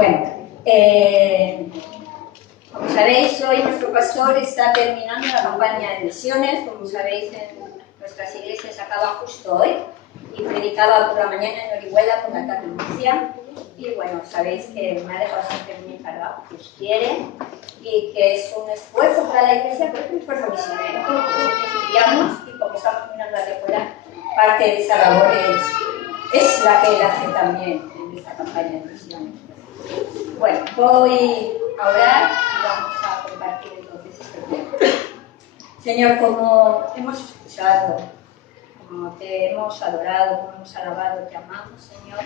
Bueno, como sabéis, hoy nuestro pastor está terminando la campaña de misiones. Como sabéis, en nuestras iglesias acaba justo hoy y predicaba por la mañana en Orihuela, por la tarde en Murcia. Y bueno, sabéis que me ha dejado siempre muy encargado, que os quiere y que es un esfuerzo para la iglesia, pero es un esfuerzo misionero. Nosotros enviamos y como estamos mirando hacia afuera, parte de esa labor es la que él hace también en esta campaña de misiones. Bueno, voy a orar y vamos a compartir entonces este tiempo. Señor, como hemos escuchado, como te hemos adorado, como hemos alabado, te amamos, Señor,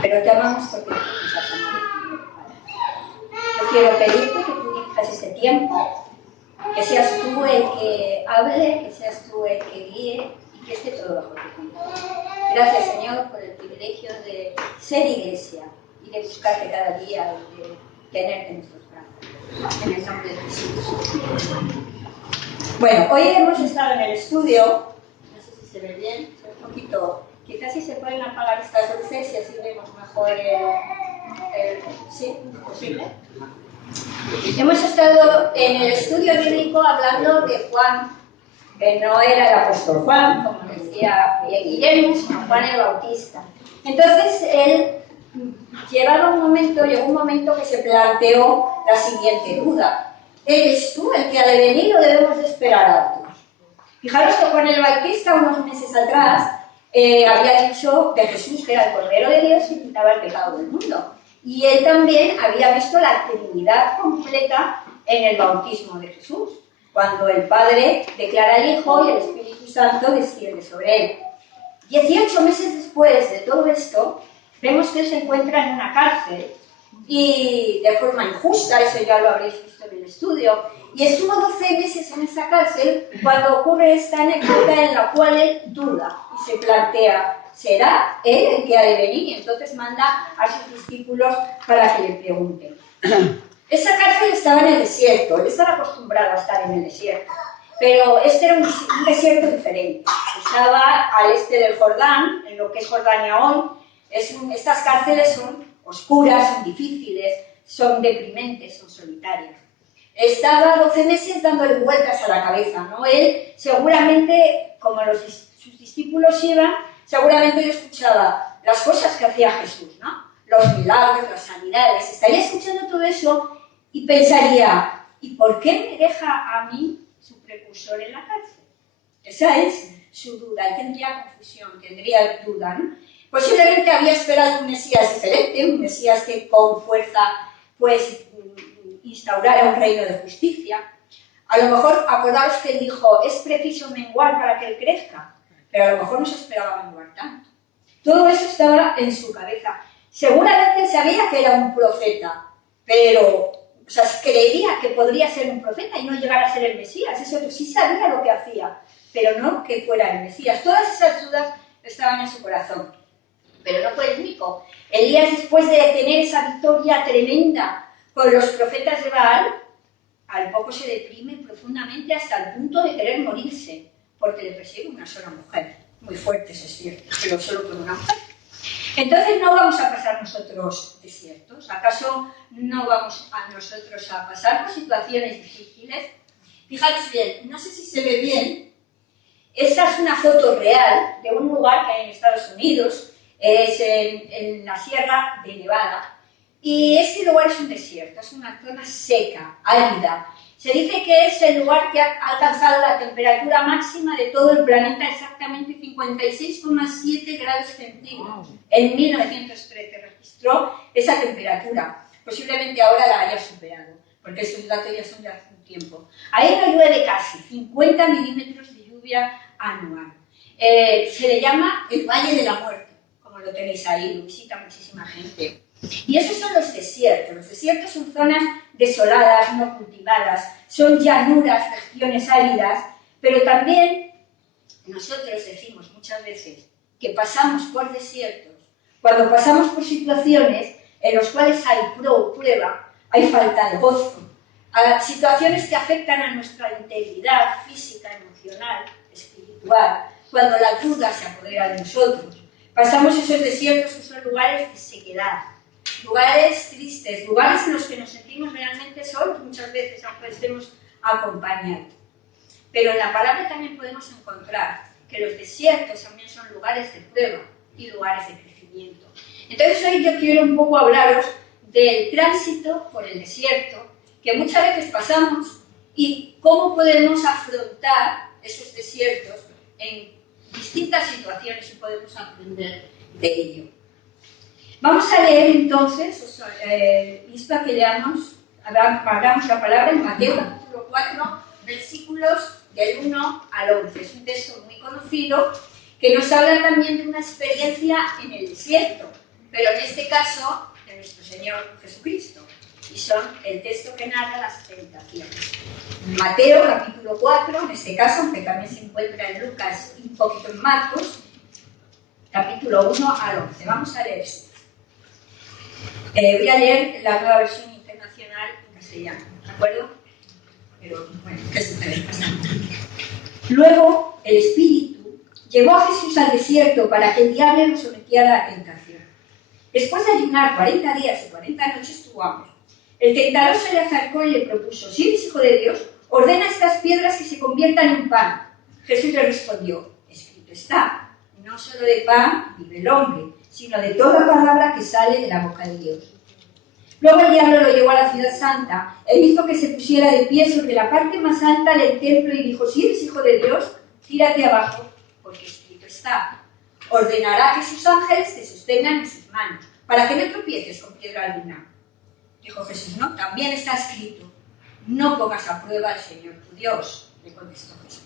pero te amamos porque tú nos has amado primero, Padre. Yo quiero pedirte que tú dirijas este tiempo, que seas tú el que hable, que seas tú el que guíe y que esté todo bajo tu control. Gracias, Señor, por el privilegio de ser iglesia y de buscarte cada día y de tenerte en nuestros brazos. En el nombre de Jesús. Bueno, hoy hemos estado en el estudio, no sé si se ve bien, un poquito, quizás si se pueden apagar estas luces y así vemos mejor ¿sí? ¿Posible? Hemos estado en el estudio bíblico hablando de Juan, que no era el apóstol Juan, como decía Guillermo, sino Juan el Bautista. Entonces, él llegó un momento que se planteó la siguiente duda. ¿Eres tú el que ha de venir o debemos de esperar a otros? Fijaros que Juan el Bautista, unos meses atrás, había dicho de Jesús que era el Cordero de Dios y quitaba el pecado del mundo. Y él también había visto la Trinidad completa en el bautismo de Jesús, cuando el Padre declara al Hijo y el Espíritu Santo desciende sobre él. 18 meses después de todo esto, vemos que él se encuentra en una cárcel y de forma injusta, eso ya lo habréis visto en el estudio, y estuvo 12 meses en esa cárcel cuando ocurre esta anécdota en la cual él duda y se plantea, ¿será él el que ha de venir? Y entonces manda a sus discípulos para que le pregunten. Esa cárcel estaba en el desierto, él estaba acostumbrado a estar en el desierto, pero este era un desierto diferente. Estaba al este del Jordán, en lo que es Jordania hoy. Estas cárceles son oscuras, son difíciles, son deprimentes, son solitarias. Estaba 12 meses dándole vueltas a la cabeza, ¿no? Él seguramente, como sus discípulos iban, seguramente él escuchaba las cosas que hacía Jesús, ¿no? Los milagros, las sanidades. Estaría escuchando todo eso y pensaría, ¿y por qué me deja a mí su precursor en la cárcel? Esa es su duda. Él tendría confusión, tendría duda, ¿no? Posiblemente había esperado un Mesías diferente, un Mesías que con fuerza pues instaurara un reino de justicia. A lo mejor, acordaos que él dijo, es preciso menguar para que él crezca, pero a lo mejor no se esperaba menguar tanto. Todo eso estaba en su cabeza. Seguramente él sabía que era un profeta, pero creería que podría ser un profeta y no llegar a ser el Mesías. Eso sí sabía lo que hacía, pero no que fuera el Mesías. Todas esas dudas estaban en su corazón. Pero no fue el único. Elías, después de tener esa victoria tremenda con los profetas de Baal, al poco se deprime profundamente hasta el punto de querer morirse, porque le persigue una sola mujer. Muy fuerte, eso es cierto, pero solo por una mujer. Entonces no vamos a pasar nosotros desiertos. ¿Acaso no vamos a nosotros a pasar por situaciones difíciles? Fijaros bien, no sé si se ve bien. Esta es una foto real de un lugar que hay en Estados Unidos, es en la Sierra de Nevada, y este lugar es un desierto, es una zona seca, árida. Se dice que es el lugar que ha alcanzado la temperatura máxima de todo el planeta, exactamente 56,7 grados centígrados. En 1913 registró esa temperatura. Posiblemente ahora la haya superado, porque esos datos ya son de hace un tiempo. Ahí no llueve casi, 50 milímetros de lluvia anual. Se le llama el Valle de la Muerte, como lo tenéis ahí, lo visita muchísima gente. Y esos son los desiertos. Los desiertos son zonas desoladas, no cultivadas, son llanuras, regiones áridas, pero también nosotros decimos muchas veces que pasamos por desiertos, cuando pasamos por situaciones en las cuales hay prueba, hay falta de gozo, situaciones que afectan a nuestra integridad física, emocional, espiritual, cuando la duda se apodera de nosotros. Pasamos esos desiertos, esos lugares de sequedad. lugares tristes, lugares en los que nos sentimos realmente solos muchas veces, aunque estemos acompañados. Pero en la palabra también podemos encontrar que los desiertos también son lugares de prueba y lugares de crecimiento. Entonces hoy yo quiero un poco hablaros del tránsito por el desierto que muchas veces pasamos y cómo podemos afrontar esos desiertos en distintas situaciones y podemos aprender de ello. Vamos a leer entonces, insto a que leamos, hagamos la palabra en Mateo capítulo 4, versículos del 1 al 11. Es un texto muy conocido que nos habla también de una experiencia en el desierto, pero en este caso de nuestro Señor Jesucristo. Y son el texto que narra las tentaciones. Mateo capítulo 4, en este caso, aunque también se encuentra en Lucas y un poquito en Marcos, capítulo 1 al 11. Vamos a leer esto. Voy a leer la nueva versión internacional en castellano, ¿de acuerdo? Pero bueno, ¿qué sucede? Luego el Espíritu llevó a Jesús al desierto para que el diablo lo sometiera a la tentación. Después de ayunar 40 días y 40 noches tuvo hambre. El tentador se le acercó y le propuso: si eres hijo de Dios, ordena a estas piedras que se conviertan en pan. Jesús le respondió: escrito está, no solo de pan vive el hombre, sino de toda palabra que sale de la boca de Dios. Luego el diablo lo llevó a la ciudad santa e hizo que se pusiera de pie sobre la parte más alta del templo y dijo: si eres hijo de Dios, tírate abajo, porque escrito está, ordenará que sus ángeles te sostengan en sus manos, para que no tropieces con piedra alguna. Dijo Jesús: no, también está escrito, no pongas a prueba al Señor tu Dios, le contestó Jesús.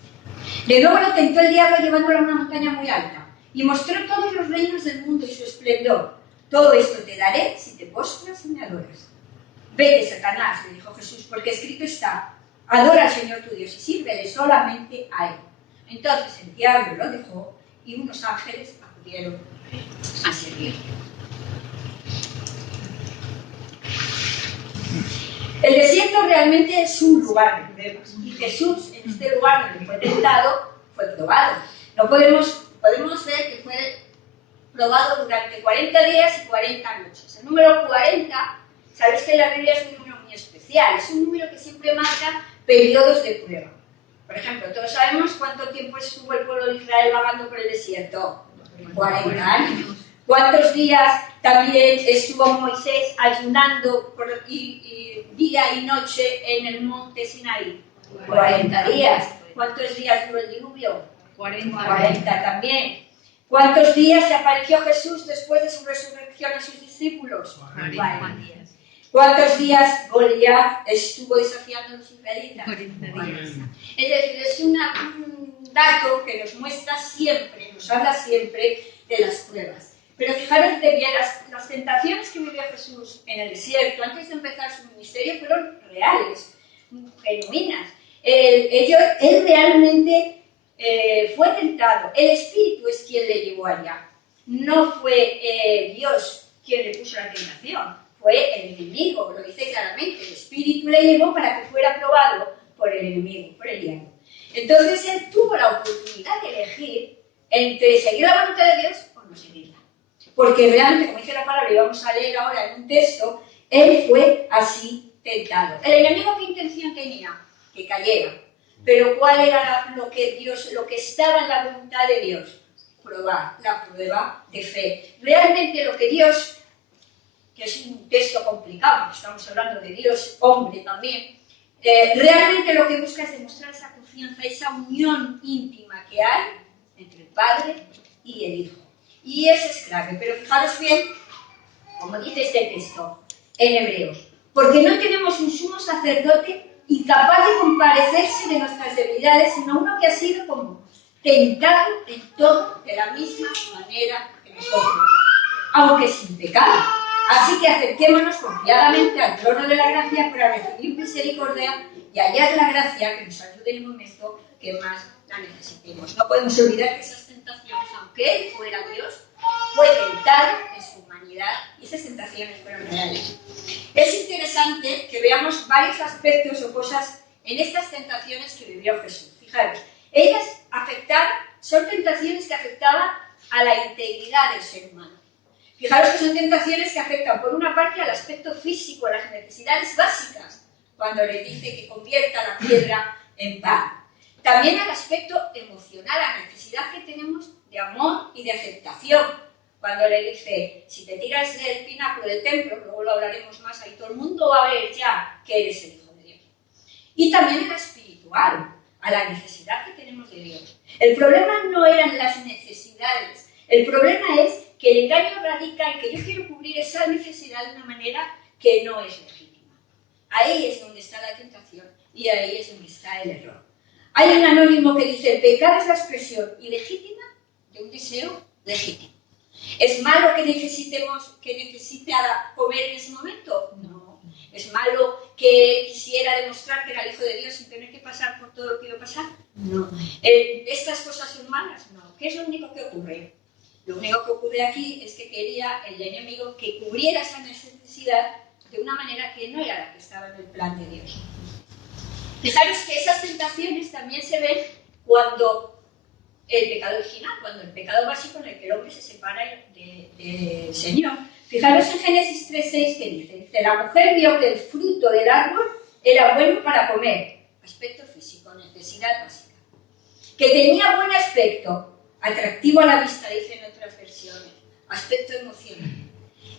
De nuevo lo tentó el diablo llevándolo a una montaña muy alta y mostró todos los reinos del mundo y su esplendor. Todo esto te daré si te postras y me adoras. Vete, Satanás, le dijo Jesús, porque escrito está, adora al Señor tu Dios y sírvele solamente a Él. Entonces el diablo lo dejó y unos ángeles acudieron a servirle. El desierto realmente es un lugar de pruebas y Jesús en este lugar donde fue tentado fue probado. No podemos ver que fue probado durante 40 días y 40 noches. El número 40, sabéis que la Biblia es un número muy especial, es un número que siempre marca periodos de prueba. Por ejemplo, todos sabemos cuánto tiempo estuvo el pueblo de Israel vagando por el desierto. 40 años. ¿Cuántos días también estuvo Moisés ayunando día y noche en el monte Sinaí? 40 días. ¿Cuántos días duró el diluvio? 40 también. ¿Cuántos días se apareció Jesús después de su resurrección a sus discípulos? 40 días. ¿Cuántos días Goliat estuvo desafiando a los israelitas? 40 días. Es decir, es un dato que nos muestra siempre, nos habla siempre de las pruebas. Pero fijaros de bien, las tentaciones que vivió Jesús en el desierto antes de empezar su ministerio fueron reales, genuinas. Él realmente fue tentado. El Espíritu es quien le llevó allá. No fue Dios quien le puso la tentación, fue el enemigo, lo dice claramente. El Espíritu le llevó para que fuera probado por el enemigo, por el diablo. Entonces él tuvo la oportunidad de elegir entre seguir la voluntad de Dios o no seguirla. Porque realmente, como dice la palabra, y vamos a leer ahora en un texto, él fue así tentado. ¿El enemigo qué intención tenía? Que cayera. Pero ¿cuál era lo que estaba en la voluntad de Dios? Probar, la prueba de fe. Realmente lo que Dios, que es un texto complicado, estamos hablando de Dios, hombre también, realmente lo que busca es demostrar esa confianza, esa unión íntima que hay entre el Padre y el Hijo. Y eso es clave, pero fijaros bien, como dice este texto en Hebreos, porque no tenemos un sumo sacerdote incapaz de compadecerse de nuestras debilidades, sino uno que ha sido como tentado en todo de la misma manera que nosotros, aunque sin pecado. Así que acerquémonos confiadamente al trono de la gracia para recibir misericordia y hallar la gracia que nos ayude en el momento que más la necesitemos. No podemos olvidar que esas tentaciones, aunque Él fuera Dios, fue tentado en su humanidad y esas tentaciones fueron reales. Es interesante que veamos varios aspectos o cosas en estas tentaciones que vivió Jesús. Fijaros, son tentaciones que afectaban a la integridad del ser humano. Fijaros que son tentaciones que afectan por una parte al aspecto físico, a las necesidades básicas, cuando le dice que convierta la piedra en pan. También al aspecto emocional, a la necesidad que tenemos de amor y de aceptación. Cuando le dice, si te tiras del pináculo del templo, luego lo hablaremos más, ahí todo el mundo va a ver ya que eres el Hijo de Dios. Y también a la espiritual, a la necesidad que tenemos de Dios. El problema no eran las necesidades, el problema es que el engaño radica en que yo quiero cubrir esa necesidad de una manera que no es legítima. Ahí es donde está la tentación y ahí es donde está el error. Hay un anónimo que dice, el pecado es la expresión ilegítima de un deseo legítimo. ¿Es malo que necesite comer en ese momento? No. ¿Es malo que quisiera demostrar que era el Hijo de Dios sin tener que pasar por todo lo que iba a pasar? No. ¿Estas cosas son malas? No. ¿Qué es lo único que ocurre? Lo único que ocurre aquí es que quería el enemigo que cubriera esa necesidad de una manera que no era la que estaba en el plan de Dios. Fijaros que esas tentaciones también se ven cuando el pecado original, cuando el pecado básico en el que el hombre se separa del Señor. Fijaros en Génesis 3:6 que dice, la mujer vio que el fruto del árbol era bueno para comer, aspecto físico, necesidad básica, que tenía buen aspecto, atractivo a la vista, dicen otras versiones, aspecto emocional,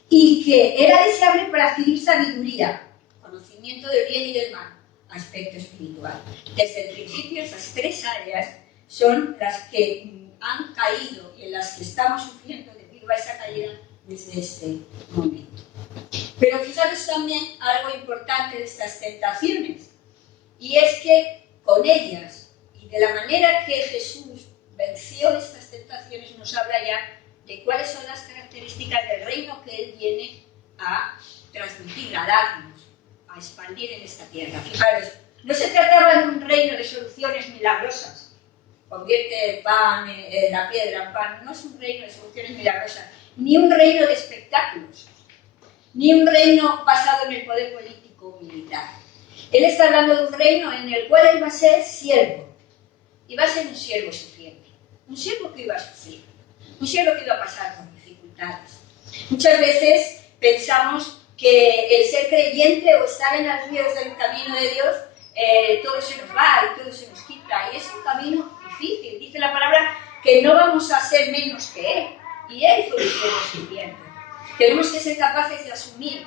y que era deseable para adquirir sabiduría, conocimiento del bien y del mal, aspecto espiritual. Desde el principio esas tres áreas son las que han caído y en las que estamos sufriendo debido a esa caída desde este momento. Pero fijaros también algo importante de estas tentaciones, y es que con ellas y de la manera que Jesús venció estas tentaciones nos habla ya de cuáles son las características del reino que Él viene a transmitir, a darnos, a expandir en esta tierra. Fijaros, no se trataba de un reino de soluciones milagrosas, convierte el pan, la piedra en pan, no es un reino de soluciones milagrosas, ni un reino de espectáculos, ni un reino basado en el poder político o militar. Él está hablando de un reino en el cual Él va a ser siervo, y va a ser un siervo sufriente, un siervo que iba a sufrir, un siervo que iba a pasar por dificultades. Muchas veces pensamos que el ser creyente o estar en las vías del camino de Dios, todo se nos va y todo se nos quita, y es un camino difícil. Dice la palabra que no vamos a ser menos que Él, y Él fue un siervo sufriente. Tenemos que ser capaces de asumir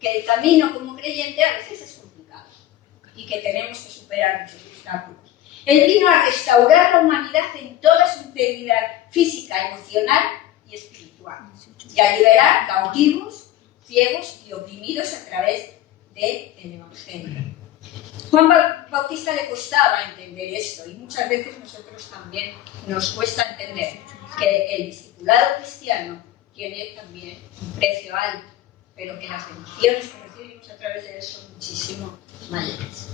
que el camino como creyente a veces es complicado y que tenemos que superar muchos obstáculos. Él vino a restaurar la humanidad en toda su integridad física, emocional y espiritual, y a liberar cautivos, ciegos y oprimidos a través del Evangelio. Juan Bautista le costaba entender esto, y muchas veces nosotros también nos cuesta entender que el discipulado cristiano tiene también un precio alto, pero que las bendiciones que recibimos a través de él son muchísimo mayores.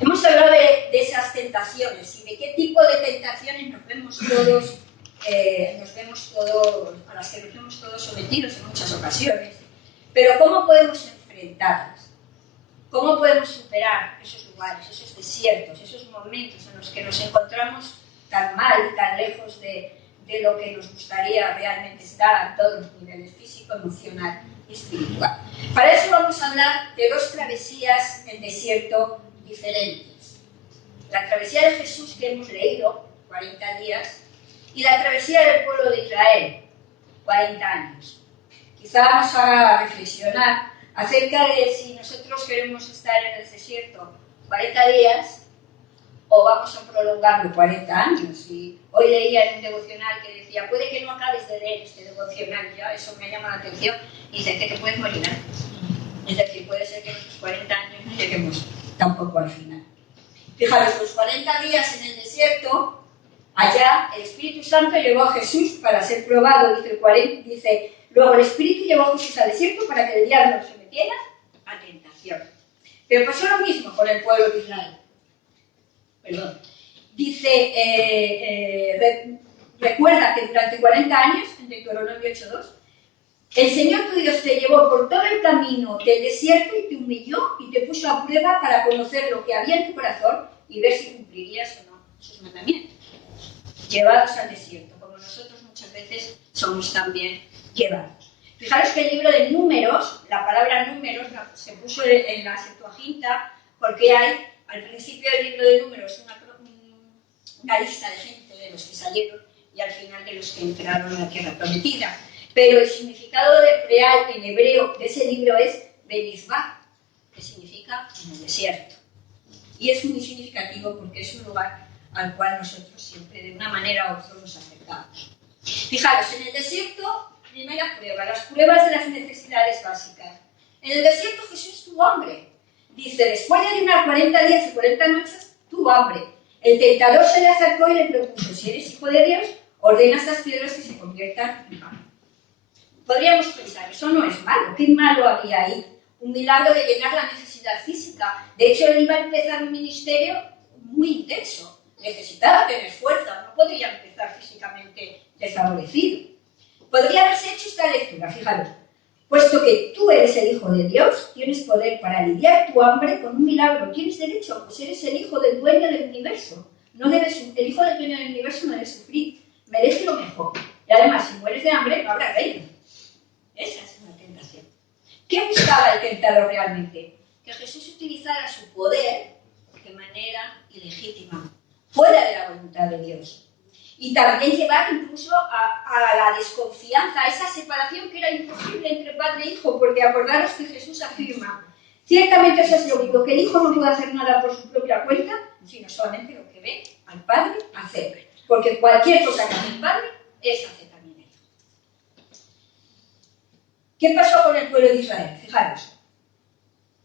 Hemos hablado de esas tentaciones y de qué tipo de tentaciones nos vemos todos, a las que nos vemos todos sometidos en muchas ocasiones. Pero ¿cómo podemos enfrentarlas? ¿Cómo podemos superar esos lugares, esos desiertos, esos momentos en los que nos encontramos tan mal y tan lejos de lo que nos gustaría realmente estar a todos los niveles, físico, emocional y espiritual? Para eso vamos a hablar de dos travesías en desierto diferentes. La travesía de Jesús que hemos leído, 40 días, y la travesía del pueblo de Israel, 40 años. Quizá nos haga reflexionar acerca de si nosotros queremos estar en el desierto 40 días o vamos a prolongarlo 40 años. Y hoy leía en un devocional que decía, puede que no acabes de leer este devocional, ya eso me llama la atención, y dice que te puedes morir antes. Es decir, puede ser que nuestros 40 años no lleguemos tampoco al final. Fijaros, los 40 días en el desierto, allá el Espíritu Santo llevó a Jesús para ser probado, dice, luego el Espíritu llevó a Jesús al desierto para que el diablo se metiera a tentación. Pero pasó lo mismo con el pueblo de Israel. Dice, recuerda que durante 40 años, en Deuteronomio 8:2, el Señor tu Dios te llevó por todo el camino del desierto y te humilló y te puso a prueba para conocer lo que había en tu corazón y ver si cumplirías o no sus mandamientos. Llevados al desierto, como nosotros muchas veces somos también llevados. Fijaros que el libro de Números, la palabra Números se puso en la Septuaginta porque hay al principio del libro de Números una lista de gente de los que salieron y al final de los que entraron a la tierra prometida. Pero el significado real en hebreo de ese libro es Benizbah, que significa en el desierto. Y es muy significativo porque es un lugar al cual nosotros siempre de una manera u otra nos acercamos. Fijaros, en el desierto, primera prueba, las pruebas de las necesidades básicas. En el desierto Jesús tuvo hambre. Dice, después de ayunar 40 días y 40 noches, tuvo hambre. El tentador se le acercó y le propuso, si eres hijo de Dios, ordena a estas piedras que se conviertan en pan. Podríamos pensar, eso no es malo, ¿qué malo había ahí? Un milagro de llenar la necesidad física. De hecho, él iba a empezar un ministerio muy intenso. Necesitaba tener fuerza, no podría empezar físicamente desfavorecido. Podría haberse hecho esta lectura, fijaros. Puesto que tú eres el Hijo de Dios, tienes poder para lidiar tu hambre con un milagro. ¿Tienes derecho? Pues eres el Hijo del Dueño del Universo. El Hijo del Dueño del Universo no debe sufrir, merece lo mejor. Y además, si mueres de hambre, no habrá reino. Esa es una tentación. ¿Qué buscaba el tentador realmente? Que Jesús utilizara su poder de manera ilegítima, fuera de la voluntad de Dios. Y también llevar incluso a la desconfianza, a esa separación que era imposible entre padre e hijo, porque acordaros que Jesús afirma, ciertamente eso es lógico, que el hijo no puede hacer nada por su propia cuenta, sino solamente lo que ve al padre hacer. Porque cualquier cosa que hace el padre, esa hace también el hijo. ¿Qué pasó con el pueblo de Israel? Fijaros.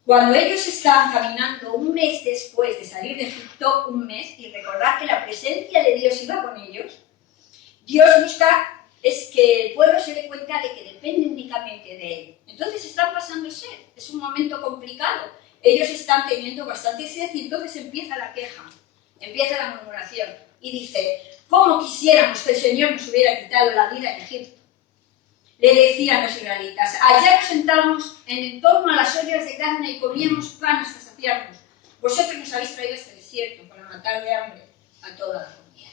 Cuando ellos estaban caminando un mes después de salir de Egipto, un mes, y recordar que la presencia de Dios iba con ellos, Dios busca es que el pueblo se dé cuenta de que depende únicamente de él. Entonces están pasando sed, es un momento complicado. Ellos están teniendo bastante sed y entonces empieza la queja, empieza la murmuración. Y dice, ¿cómo quisiéramos que el Señor nos hubiera quitado la vida en Egipto? Le decían los israelitas, allá nos sentamos en torno a las ollas de carne y comíamos pan hasta saciarnos. Vosotros nos habéis traído a este desierto para matar de hambre a toda la comunidad.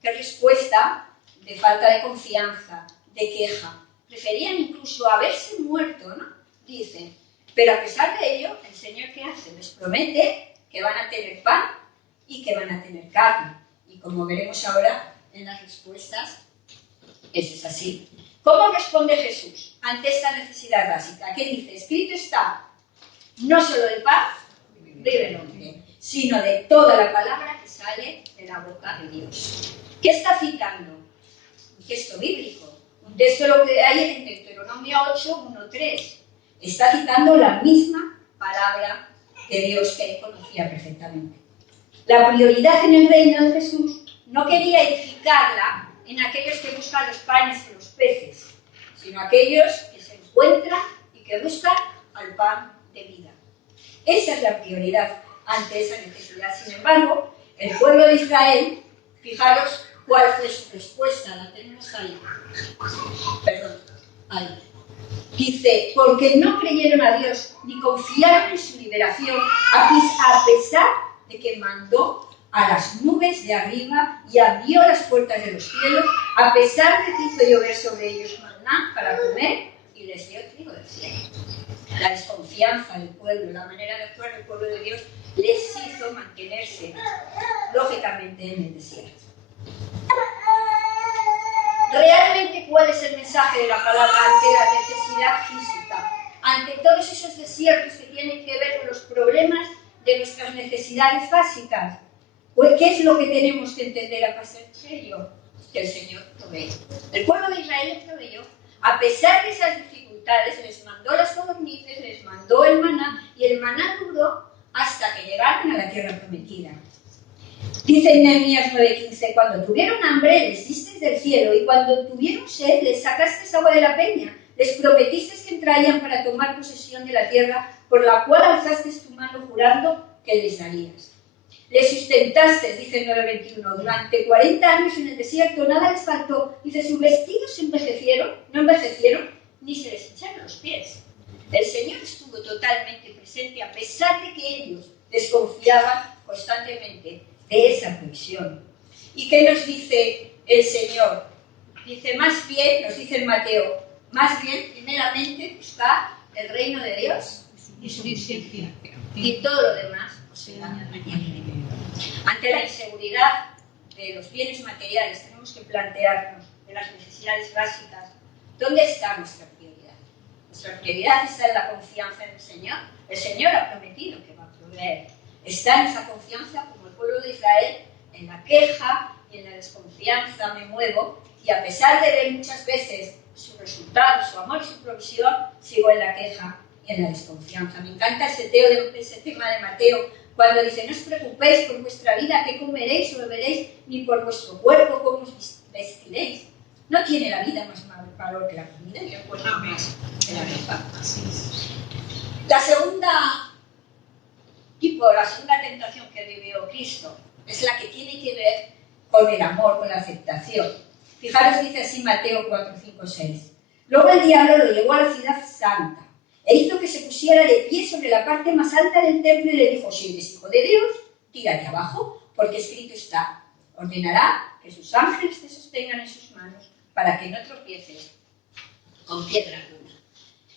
¿Qué respuesta de falta de confianza, de queja? Preferían incluso haberse muerto, ¿no? Dicen, pero a pesar de ello, el Señor ¿qué hace? Les promete que van a tener pan y que van a tener carne. Y como veremos ahora en las respuestas, eso es así. ¿Cómo responde Jesús ante esta necesidad básica? ¿Qué dice? Escrito está, no solo de pan vive el hombre, sino de toda la palabra que sale de la boca de Dios. ¿Qué está citando? Un texto bíblico, un texto lo que hay en Deuteronomio 8, 1-3. Está citando la misma palabra de Dios que él conocía perfectamente. La prioridad en el reino de Jesús no quería edificarla en aquellos que buscan los panes y los peces, sino aquellos que se encuentran y que buscan al pan de vida. Esa es la prioridad ante esa necesidad. Sin embargo, el pueblo de Israel, fijaros cuál fue su respuesta, la tenemos ahí. Perdón, ahí. Dice, porque no creyeron a Dios ni confiaron en su liberación, a pesar de que mandó a las nubes de arriba y abrió las puertas de los cielos, a pesar de que hizo llover sobre ellos maná para comer y les dio trigo del cielo. La desconfianza del pueblo, la manera de actuar del pueblo de Dios, les hizo mantenerse, lógicamente, en el desierto. Realmente, ¿cuál es el mensaje de la palabra ante la necesidad física? Ante todos esos desiertos que tienen que ver con los problemas de nuestras necesidades básicas. Pues, ¿qué es lo que tenemos que entender a pasar de ello? Que el Señor provee. El pueblo de Israel les proveyó. A pesar de esas dificultades, les mandó las codornices, les mandó el maná, y el maná duró hasta que llegaron a la tierra prometida. Dice en Nehemías 9:15, cuando tuvieron hambre, les disteis del cielo, y cuando tuvieron sed, les sacasteis agua de la peña. Les prometisteis que entrarían para tomar posesión de la tierra, por la cual alzasteis tu mano jurando que les darías. Les sustentaste, dice el 9:21, durante 40 años en el desierto, nada les faltó. Dice, sus vestidos no envejecieron, ni se les hincharon los pies. El Señor estuvo totalmente presente, a pesar de que ellos desconfiaban constantemente de esa provisión. ¿Y qué nos dice el Señor? Dice, más bien, nos dice en Mateo, más bien, primeramente, buscar el reino de Dios y todo lo demás os será añadido. Ante la inseguridad de los bienes materiales, tenemos que plantearnos de las necesidades básicas, ¿dónde está nuestra prioridad? Nuestra prioridad está en la confianza en el Señor. El Señor ha prometido que va a proveer. Está en esa confianza, como el pueblo de Israel, en la queja y en la desconfianza me muevo, y a pesar de ver muchas veces su resultado, su amor y su provisión, sigo en la queja y en la desconfianza. Me encanta ese tema de Mateo, cuando dice, no os preocupéis por vuestra vida, qué comeréis o beberéis, ni por vuestro cuerpo, cómo os vestiréis. No tiene la vida más valor que la comida y el cuerpo más que la ropa. La segunda tentación que vivió Cristo es la que tiene que ver con el amor, con la aceptación. Fijaros, dice así Mateo 4, 5, 6. Luego el diablo lo llevó a la ciudad santa e hizo que se pusiera de pie sobre la parte más alta del templo y le dijo, si eres hijo de Dios, tírate abajo, porque escrito está, ordenará que sus ángeles te sostengan en sus manos para que no tropieces con piedra alguna.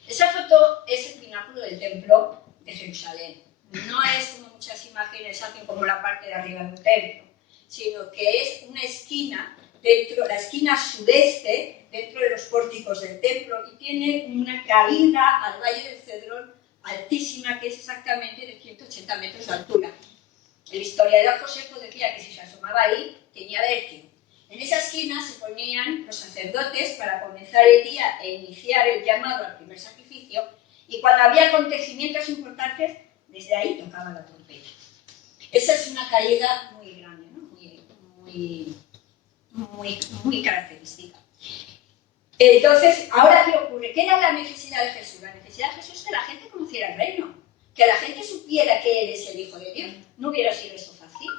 Esa foto es el pináculo del templo de Jerusalén. No es como muchas imágenes hacen como la parte de arriba de un templo, sino que es una esquina, la esquina sudeste, dentro de los pórticos del templo, y tiene una caída al Valle del Cedrón altísima, que es exactamente de 180 metros de altura. El historiador Josefo decía que si se asomaba ahí, tenía vértigo. En esa esquina se ponían los sacerdotes para comenzar el día e iniciar el llamado al primer sacrificio, y cuando había acontecimientos importantes, desde ahí tocaba la trompeta. Esa es una caída muy grande, ¿no? muy característica. Entonces, ¿ahora qué ocurre? ¿Qué era la necesidad de Jesús? La necesidad de Jesús es que la gente conociera el reino, que la gente supiera que Él es el Hijo de Dios. No hubiera sido eso fácil.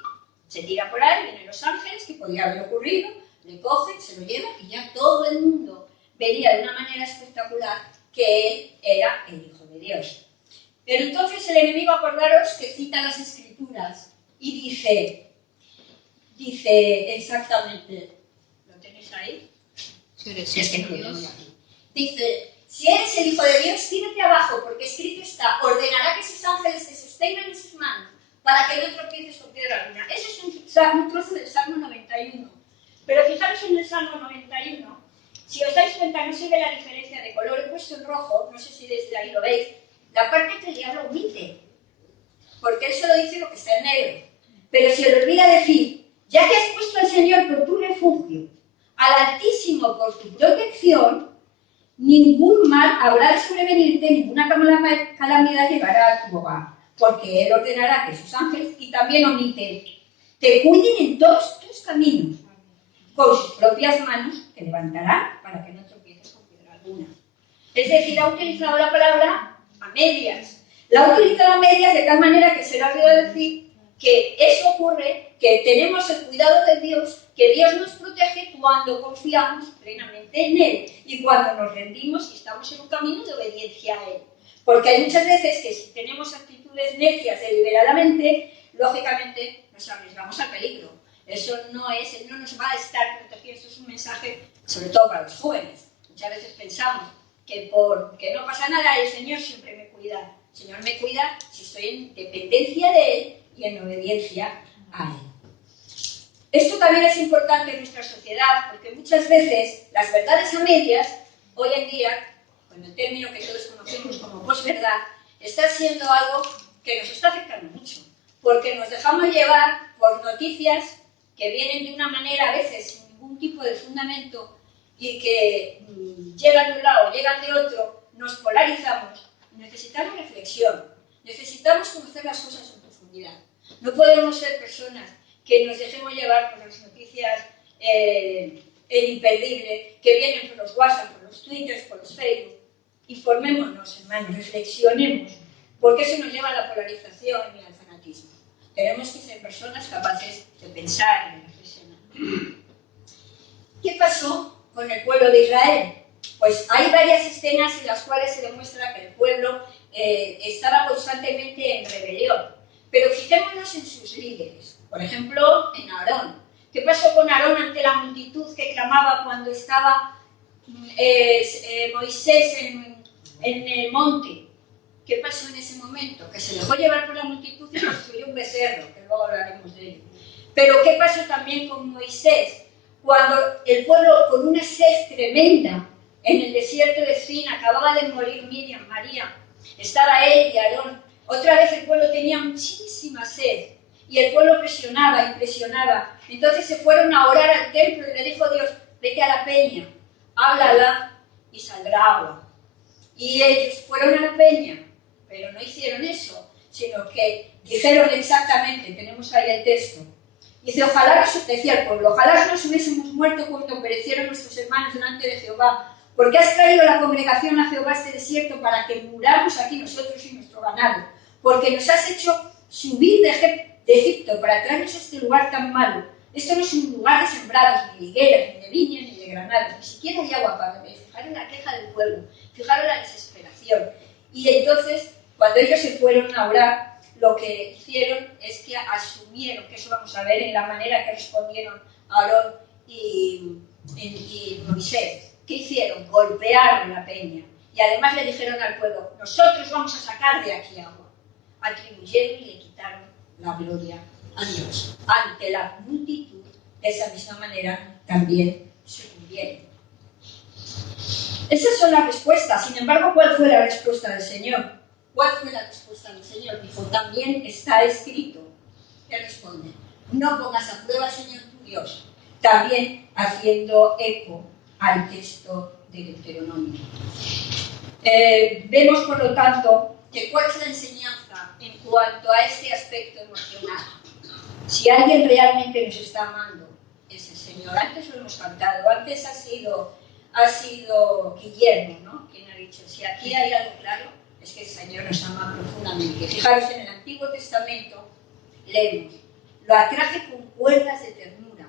Se tira por ahí, vienen los ángeles, que podía haber ocurrido, le cogen, se lo llevan y ya todo el mundo vería de una manera espectacular que Él era el Hijo de Dios. Pero entonces el enemigo, acordaros que cita las Escrituras y dice exactamente, ¿lo tenéis ahí? Es que no lo tengo aquí. Dice, si eres el Hijo de Dios, tírate abajo, porque escrito está, ordenará que sus ángeles te sostengan en sus manos, para que no tropieces con piedra alguna. Ese es un trozo del Salmo 91. Pero fijaros en el Salmo 91, si os dais cuenta, no se ve la diferencia de color. He puesto en rojo, no sé si desde ahí lo veis, la parte que el diablo omite, porque él solo dice lo que está en negro. Pero se le olvida decir, ya que has puesto al Señor por tu refugio, al Altísimo por tu protección, ningún mal habrá de sobrevenirte, ninguna calamidad llegará a tu hogar, porque Él ordenará que sus ángeles, y también omite, te cuiden en todos tus caminos, con sus propias manos te levantarán para que no tropieces con piedra alguna. Es decir, ha utilizado la palabra a medias. La ha utilizado a medias de tal manera que se le ha olvidado decir que eso ocurre, que tenemos el cuidado de Dios, que Dios nos protege cuando confiamos plenamente en Él y cuando nos rendimos y estamos en un camino de obediencia a Él. Porque hay muchas veces que si tenemos actitudes necias deliberadamente, lógicamente nos arriesgamos al peligro. Eso no es, Él no nos va a estar protegiendo. Esto es un mensaje, sobre todo para los jóvenes. Muchas veces pensamos que porque no pasa nada, el Señor siempre me cuida. El Señor me cuida si estoy en dependencia de Él y en obediencia a Él. Esto también es importante en nuestra sociedad, porque muchas veces las verdades a medias, hoy en día, con el término que todos conocemos como posverdad, está siendo algo que nos está afectando mucho, porque nos dejamos llevar por noticias que vienen de una manera a veces sin ningún tipo de fundamento y que llegan de un lado, llegan de otro, nos polarizamos. Necesitamos reflexión, necesitamos conocer las cosas en profundidad. No podemos ser personas que nos dejemos llevar por las noticias el imperdible, que vienen por los WhatsApp, por los Twitters, por los Facebook. Informémonos, hermanos, reflexionemos, porque eso nos lleva a la polarización y al fanatismo. Tenemos que ser personas capaces de pensar y de reflexionar. ¿Qué pasó con el pueblo de Israel? Pues hay varias escenas en las cuales se demuestra que el pueblo estaba constantemente en rebelión. Pero fijémonos en sus líderes. Por ejemplo, en Aarón. ¿Qué pasó con Aarón ante la multitud que clamaba cuando estaba Moisés en el monte? ¿Qué pasó en ese momento? Que se dejó llevar por la multitud y construyó un becerro, que luego hablaremos de ello. Pero ¿qué pasó también con Moisés? Cuando el pueblo, con una sed tremenda, en el desierto de Sin, acababa de morir Miriam, María, estaba él y Aarón. Otra vez el pueblo tenía muchísima sed y el pueblo presionaba y presionaba. Entonces se fueron a orar al templo y le dijo Dios, vete a la peña, háblala y saldrá agua. Y ellos fueron a la peña, pero no hicieron eso, sino que dijeron exactamente, tenemos ahí el texto, dice, ojalá nos, decía el pueblo, ojalá nos hubiésemos muerto cuando perecieron nuestros hermanos delante de Jehová, porque has traído la congregación a Jehová a este desierto para que muramos aquí nosotros y nuestro ganado, porque nos has hecho subir de Egipto para traernos a este lugar tan malo. Esto no es un lugar de sembrados, ni de higueras, ni de viñas, ni de granados, ni siquiera hay agua para beber. Fijaron la queja del pueblo, fijaron la desesperación. Y entonces, cuando ellos se fueron a orar, lo que hicieron es que asumieron, que eso vamos a ver en la manera que respondieron Aarón y Moisés. ¿Qué hicieron? Golpearon la peña. Y además le dijeron al pueblo, nosotros vamos a sacar de aquí agua. Atribuyeron y le quitaron la gloria a Dios. Ante la multitud, de esa misma manera, también sucumbieron. Esas son las respuestas. Sin embargo, ¿cuál fue la respuesta del Señor? ¿Cuál fue la respuesta del Señor? Dijo, también está escrito. ¿Qué responde? No pongas a prueba al Señor tu Dios. También haciendo eco al texto de Deuteronomio. Vemos, por lo tanto, que cuál es la enseñanza en cuanto a este aspecto emocional. Si alguien realmente nos está amando, es el Señor. Antes lo hemos cantado, antes ha sido Guillermo, ¿no? Quien ha dicho, si aquí hay algo claro, es que el Señor nos ama profundamente. Fijaros, en el Antiguo Testamento leemos, lo atraje con cuerdas de ternura,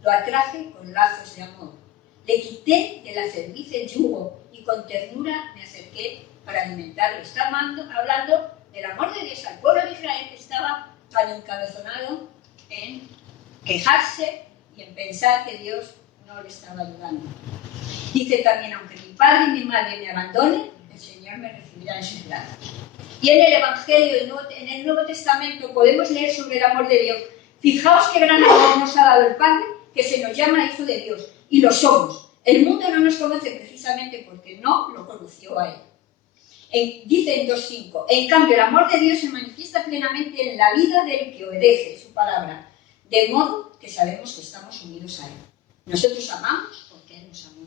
lo atraje con lazos de amor. Le quité de la cerviz el yugo y con ternura me acerqué para alimentarlo. Está hablando del amor de Dios al pueblo de Israel, que estaba tan encabezonado en quejarse y en pensar que Dios no le estaba ayudando. Dice también, aunque mi padre y mi madre me abandonen, el Señor me recibirá en sus brazos. Y en el Evangelio, en el Nuevo Testamento, podemos leer sobre el amor de Dios. Fijaos qué gran amor nos ha dado el Padre, que se nos llama Hijo de Dios, y lo somos. El mundo no nos conoce precisamente porque no lo conoció a Él. Dice en 2.5, en cambio el amor de Dios se manifiesta plenamente en la vida del que obedece su palabra, de modo que sabemos que estamos unidos a Él. Nosotros amamos porque Él nos amó.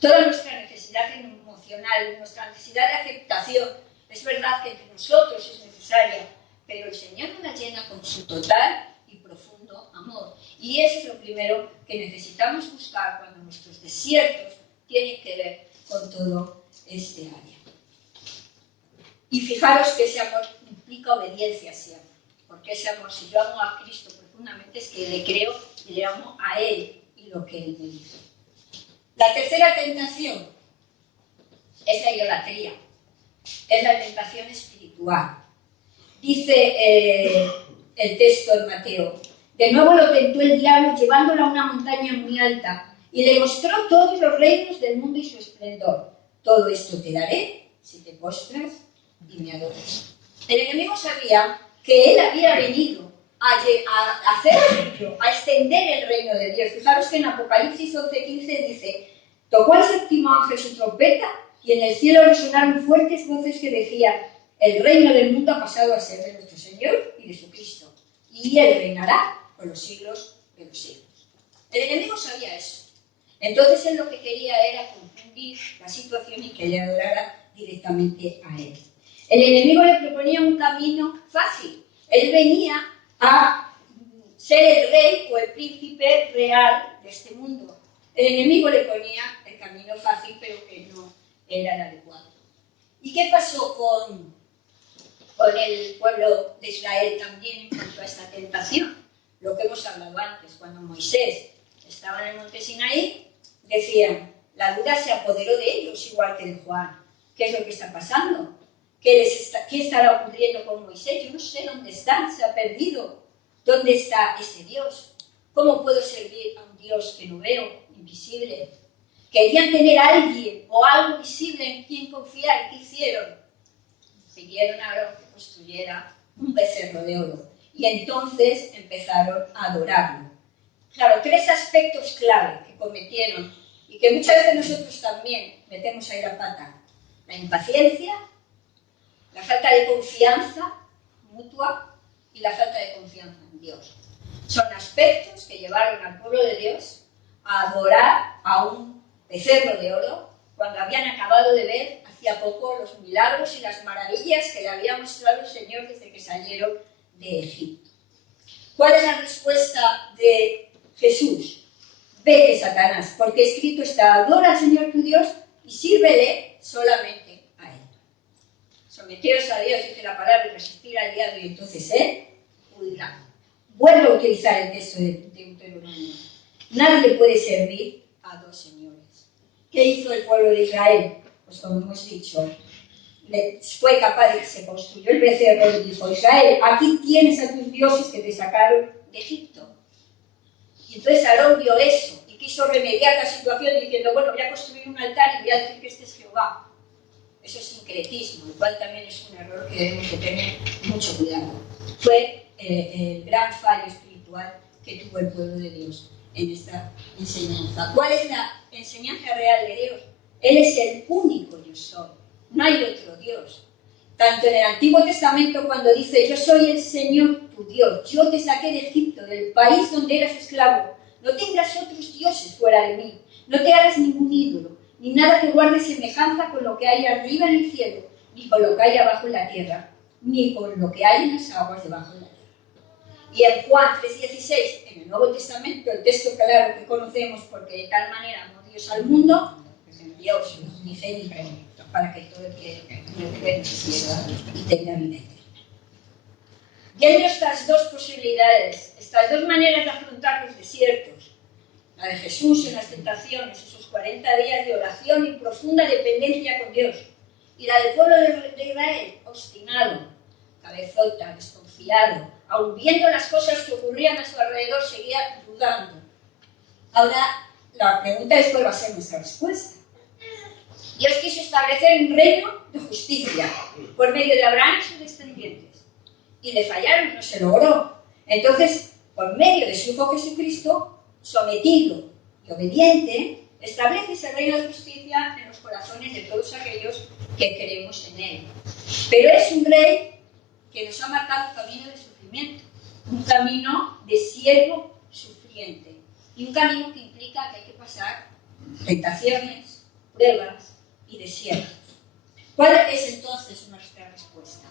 Toda nuestra necesidad emocional, nuestra necesidad de aceptación, es verdad que entre nosotros es necesaria, pero el Señor nos la llena con su total y profundo amor. Y eso es lo primero que necesitamos buscar cuando nuestros desiertos tienen que ver con todo este área. Y fijaros que ese amor implica obediencia siempre, porque ese amor, si yo amo a Cristo profundamente, es que le creo y le amo a Él y lo que Él me dice. La tercera tentación es la idolatría, es la tentación espiritual. Dice el texto de Mateo, de nuevo lo tentó el diablo llevándolo a una montaña muy alta y le mostró todos los reinos del mundo y su esplendor. Todo esto te daré si te postras y me adoras. El enemigo sabía que él había venido a hacer suyo, a extender el reino de Dios. Fijaros que en Apocalipsis 11:15 dice, tocó el séptimo ángel su trompeta y en el cielo resonaron fuertes voces que decían, el reino del mundo ha pasado a ser de nuestro Señor y de su Cristo, y Él reinará por los siglos de los siglos. El enemigo sabía eso. Entonces él lo que quería era confundir la situación y que le adorara directamente a Él. El enemigo le proponía un camino fácil. Él venía a ser el rey o el príncipe real de este mundo. El enemigo le ponía el camino fácil, pero que no era el adecuado. ¿Y qué pasó con el pueblo de Israel también en cuanto a esta tentación? Lo que hemos hablado antes, cuando Moisés estaba en el monte Sinaí, decían, la duda se apoderó de ellos, igual que de Juan. ¿Qué es lo que está pasando? ¿Qué estará ocurriendo con Moisés? Yo no sé dónde está, se ha perdido. ¿Dónde está ese Dios? ¿Cómo puedo servir a un Dios que no veo, invisible? Querían tener a alguien o algo visible en quien confiar. ¿Qué hicieron? Pidieron a Aarón que construyera un becerro de oro. Y entonces empezaron a adorarlo. Claro, 3 aspectos clave que cometieron y que muchas veces nosotros también metemos ahí la pata. La impaciencia, la falta de confianza mutua y la falta de confianza en Dios. Son aspectos que llevaron al pueblo de Dios a adorar a un becerro de oro cuando habían acabado de ver hacía poco los milagros y las maravillas que le había mostrado el Señor desde que salieron de Egipto. ¿Cuál es la respuesta de Jesús? Vete, Satanás, porque escrito está: adora al Señor tu Dios y sírvele solamente a Él. Someteos a Dios, dice la palabra, y resistir al diablo, y entonces Él huirá. Vuelvo a utilizar el texto de Deuteronomio. Nadie puede servir a 2 señores. ¿Qué hizo el pueblo de Israel? Pues como hemos dicho, fue capaz de que se construyó el becerro y dijo: Israel, aquí tienes a tus dioses que te sacaron de Egipto. Y entonces Aarón vio eso y quiso remediar la situación diciendo: bueno, voy a construir un altar y voy a decir que este es Jehová. Eso es sincretismo, el cual también es un error que debemos de tener mucho cuidado. Fue el gran fallo espiritual que tuvo el pueblo de Dios en esta enseñanza. ¿Cuál es la enseñanza real de Dios? Él es el único yo soy, no hay otro Dios. Tanto en el Antiguo Testamento, cuando dice: yo soy el Señor tu Dios, yo te saqué de Egipto, del país donde eras esclavo, no tengas otros dioses fuera de mí, no te hagas ningún ídolo, ni nada que guarde semejanza con lo que hay arriba en el cielo, ni con lo que hay abajo en la tierra, ni con lo que hay en las aguas debajo de la tierra. Y en Juan 3:16, en el Nuevo Testamento, el texto claro que conocemos: porque de tal manera amó Dios al mundo, que envió su unigénito para que todo el que cree no se pierda y tenga vida eterna. Viendo estas 2 posibilidades, estas 2 maneras de afrontar los desiertos, la de Jesús en las tentaciones, esos 40 días de oración y profunda dependencia con Dios, y la del pueblo de Israel, obstinado, cabezota, desconfiado, aun viendo las cosas que ocurrían a su alrededor, seguía dudando. Ahora, la pregunta es: ¿cuál va a ser nuestra respuesta? Dios quiso establecer un reino de justicia por medio de Abraham y sus descendientes. Y le fallaron, no se logró. Entonces, por medio de su Hijo Jesucristo, sometido y obediente, establece ese reino de justicia en los corazones de todos aquellos que creemos en Él. Pero es un rey que nos ha marcado un camino de sufrimiento, un camino de siervo sufriente, y un camino que implica que hay que pasar tentaciones, pruebas y desiertos. ¿Cuál es entonces nuestra respuesta?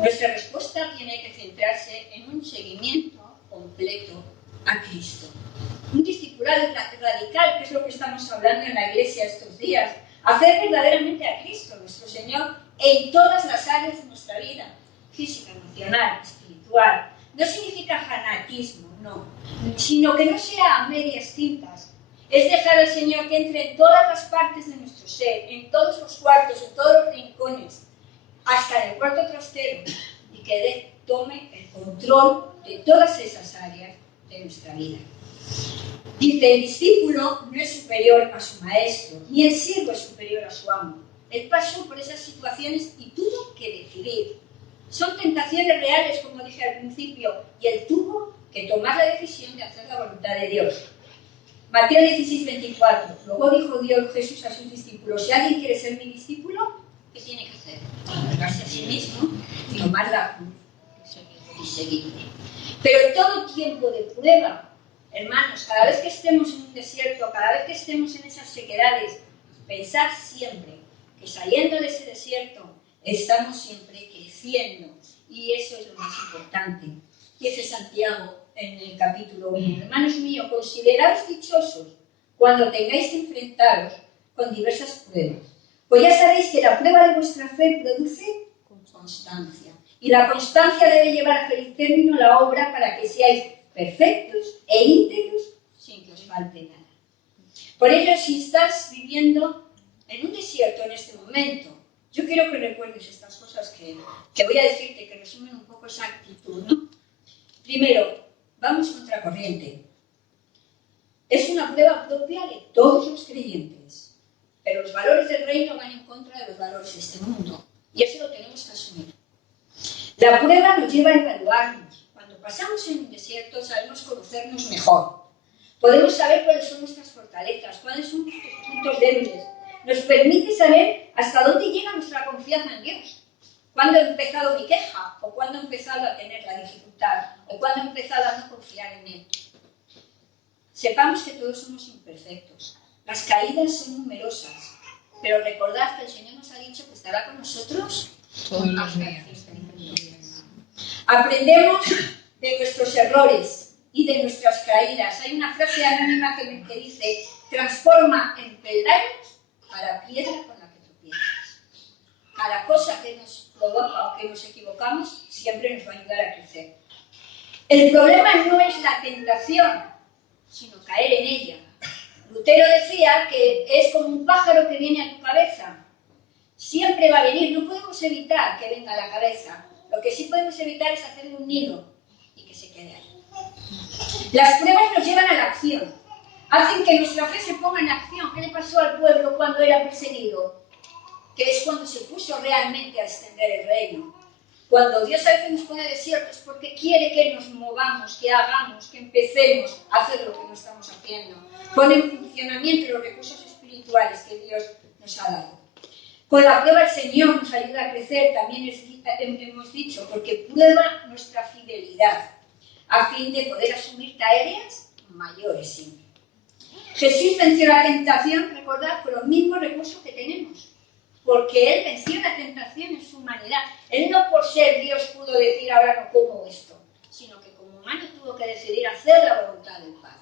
Nuestra respuesta tiene que centrarse en un seguimiento completo a Cristo. Un discipulado radical, que es lo que estamos hablando en la iglesia estos días. Hacer verdaderamente a Cristo, nuestro Señor, en todas las áreas de nuestra vida, física, emocional, espiritual. No significa fanatismo, no, sino que no sea a medias tintas. Es dejar al Señor que entre en todas las partes de nuestro ser, en todos los cuartos, en todos los rincones, hasta en el cuarto trastero, y que Él tome el control de todas esas áreas de nuestra vida. Dice: el discípulo no es superior a su maestro, ni el siervo es superior a su amo. Él pasó por esas situaciones y tuvo que decidir. Son tentaciones reales, como dije al principio, y él tuvo que tomar la decisión de hacer la voluntad de Dios. Mateo 16:24. Luego dijo Jesús a sus discípulos: si alguien quiere ser mi discípulo, ¿qué tiene que hacer? Negarse a sí mismo y tomar la cruz y seguirme. Pero en todo tiempo de prueba, hermanos, cada vez que estemos en un desierto, cada vez que estemos en esas sequedades, pensad siempre que saliendo de ese desierto estamos siempre creciendo, y eso es lo más importante. Dice Santiago en el capítulo 1: hermanos míos, consideraos dichosos cuando tengáis que enfrentaros con diversas pruebas, pues ya sabéis que la prueba de vuestra fe produce constancia, y la constancia debe llevar a feliz término la obra, para que seáis perfectos e íntegros sin que os falte nada. Por ello, si estás viviendo en un desierto en este momento, yo quiero que recuerdes estas cosas que voy a decirte, que resumen un poco esa actitud, ¿no? Primero, vamos contracorriente. Es una prueba propia de todos los creyentes. Pero los valores del reino van en contra de los valores de este mundo. Y eso lo tenemos que asumir. La prueba nos lleva a evaluarnos. Cuando pasamos en un desierto sabemos conocernos mejor. Podemos saber cuáles son nuestras fortalezas, cuáles son nuestros puntos débiles. Nos permite saber hasta dónde llega nuestra confianza en Dios. Cuándo he empezado mi queja, o cuándo he empezado a tener la dificultad, o cuándo he empezado a no confiar en Él. Sepamos que todos somos imperfectos. Las caídas son numerosas, pero recordad que el Señor nos ha dicho que estará con nosotros todos los días. Aprendemos de nuestros errores y de nuestras caídas. Hay una frase anónima que dice: transforma en peldaños a la piedra con la que tropiezas. Cada cosa que nos provoca o que nos equivocamos siempre nos va a ayudar a crecer. El problema no es la tentación, sino caer en ella. Lutero decía que es como un pájaro que viene a tu cabeza. Siempre va a venir, no podemos evitar que venga a la cabeza. Lo que sí podemos evitar es hacerle un nido y que se quede ahí. Las pruebas nos llevan a la acción. Hacen que nuestra fe se ponga en acción. ¿Qué le pasó al pueblo cuando era perseguido? Que es cuando se puso realmente a extender el reino. Cuando Dios a veces nos pone desiertos porque quiere que nos movamos, que hagamos, que empecemos a hacer lo que no estamos haciendo. Pone en funcionamiento los recursos espirituales que Dios nos ha dado. Con la prueba el Señor nos ayuda a crecer, también hemos dicho, porque prueba nuestra fidelidad, a fin de poder asumir tareas mayores siempre. Jesús venció la tentación, recordad, con los mismos recursos que tenemos, porque Él venció la tentación en su humanidad. Él no por ser Dios pudo decir ahora no como esto, sino que como humano tuvo que decidir hacer la voluntad del Padre.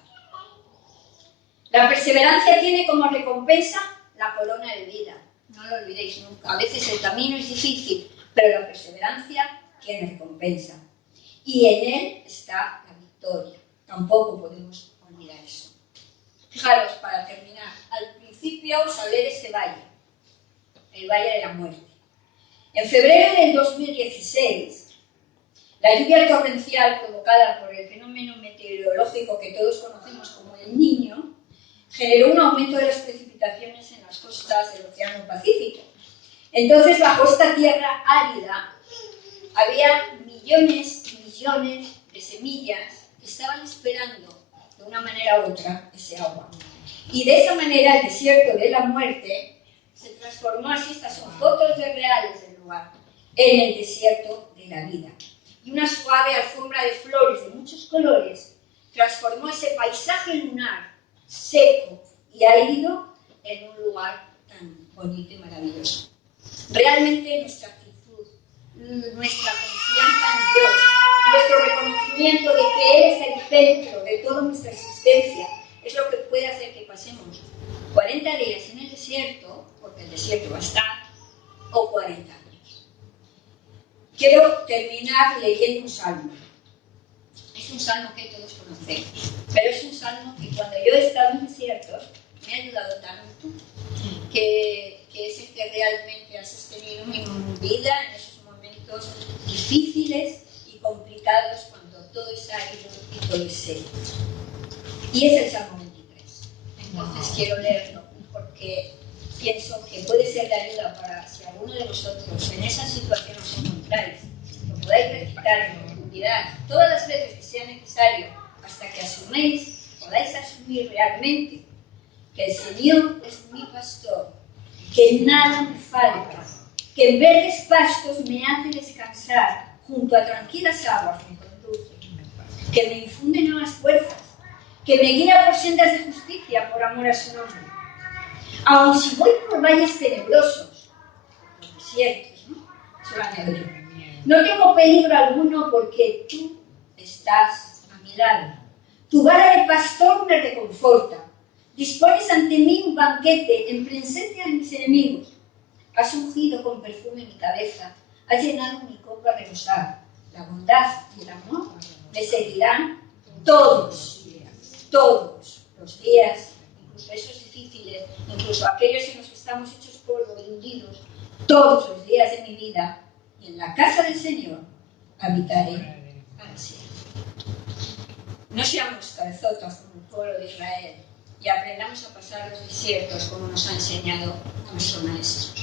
La perseverancia tiene como recompensa la corona de vida. No lo olvidéis nunca. A veces el camino es difícil, pero la perseverancia tiene recompensa. Y en Él está la victoria. Tampoco podemos olvidar eso. Fijaros, para terminar, al principio os hablé de este valle, el Valle de la Muerte. En febrero del 2016, la lluvia torrencial provocada por el fenómeno meteorológico que todos conocemos como el Niño generó un aumento de las precipitaciones en las costas del Océano Pacífico. Entonces, bajo esta tierra árida, había millones y millones de semillas que estaban esperando, de una manera u otra, ese agua. Y de esa manera, el desierto de la muerte se transformó, así estas son fotos reales del lugar, en el desierto de la vida. Y una suave alfombra de flores de muchos colores transformó ese paisaje lunar seco y árido en un lugar tan bonito y maravilloso. Realmente nuestra actitud, nuestra confianza en Dios, nuestro reconocimiento de que Él es el centro de toda nuestra existencia, es lo que puede hacer que pasemos 40 días en el desierto, porque el desierto va a estar, o 40 años. Quiero terminar leyendo un salmo. Es un salmo que todos conocemos, pero es un salmo que cuando yo he estado en desiertos me ha ayudado tanto, que es el que realmente ha sostenido mi vida en esos momentos difíciles y complicados, cuando todo es árido y todo es seco. Y es el Salmo 23. Entonces quiero leerlo porque pienso que puede ser de ayuda para si alguno de vosotros en esa situación os encontráis, lo podáis recitar en profundidad todas las veces que sea necesario, hasta que podáis asumir realmente que el Señor es mi pastor, que nada me falta, que en verdes pastos me hace descansar, junto a tranquilas aguas me conduce, que me infunde nuevas fuerzas, que me guía por sendas de justicia por amor a su nombre. Aun si voy por valles tenebrosos, por desiertos, ¿no? Eso lo añado yo. No tengo peligro alguno porque tú estás a mi lado. Tu vara de pastor me reconforta. Dispones ante mí un banquete en presencia de mis enemigos. Has ungido con perfume mi cabeza. Has llenado mi copa a rebosar. La bondad y el amor me seguirán todos los días, incluso esos difíciles, incluso aquellos en los que estamos hechos polvo y hundidos, todos los días de mi vida, y en la casa del Señor habitaré para siempre. No seamos cabezotas como pueblo de Israel y aprendamos a pasar los desiertos como nos ha enseñado nuestro Maestro.